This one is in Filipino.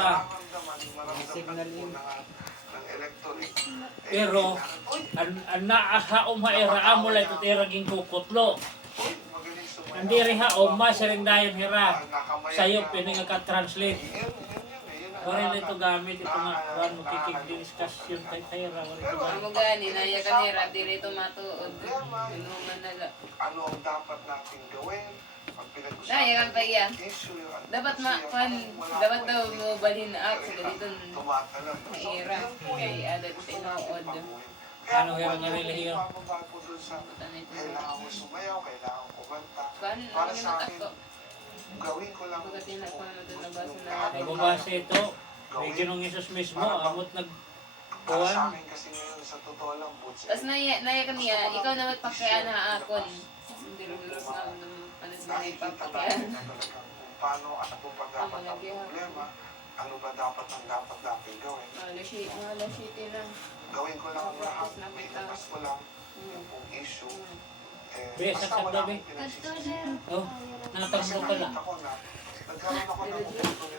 hira. Signal yun. Ng electric. Pero, ang naahaom haira amo lang ito tiraging kukutlo. Hindi rin haom, masiring dayon hira. Sa'yo, pinagka-translate. Wala ito gamit, ito nga, kuhan mo kikig-discussion kay Tyra. Amo gani, naya kanira, dili ito matuod. Inuman nala. Ano ang dapat natin gawin? Pag pinag-usapan Naya kan pa iya. issue, Dapat dapat daw mo balhin na ako sa ganito. tumatalab. Naira, kay adat tinuod. Ano hira nga relihiyon? Mababago dun sa kailangan mo sumayaw, kailangan kumanta. Kan, Para ang sa akin, ako. gawin ko lang Pagkat gusto na ko. ko naman ito nabasa na. Ay babase ito, may ginong Isus mismo, amot Para sa nagkuhan. akin kasi ngayon, sa totoo lang, Butch. Tapos naya kaniya, ikaw naman pakayaan na akon. Hindi lulos na ano sa mga Nakikita ipapakayaan. natin na talagang kung paano, ano ba dapat ang problema, ano ba dapat ang dapat natin gawin. Mga lasiti lang. Gawin ko lang ang lahat, Tapos nakita. itas ko lang yung kung issue. Bes, Basta saksak wala gabi. akong pinagsisisi. Oh, Kasi natanggap ka lang. nakita ko na, nagkaroon ako ng oportunidad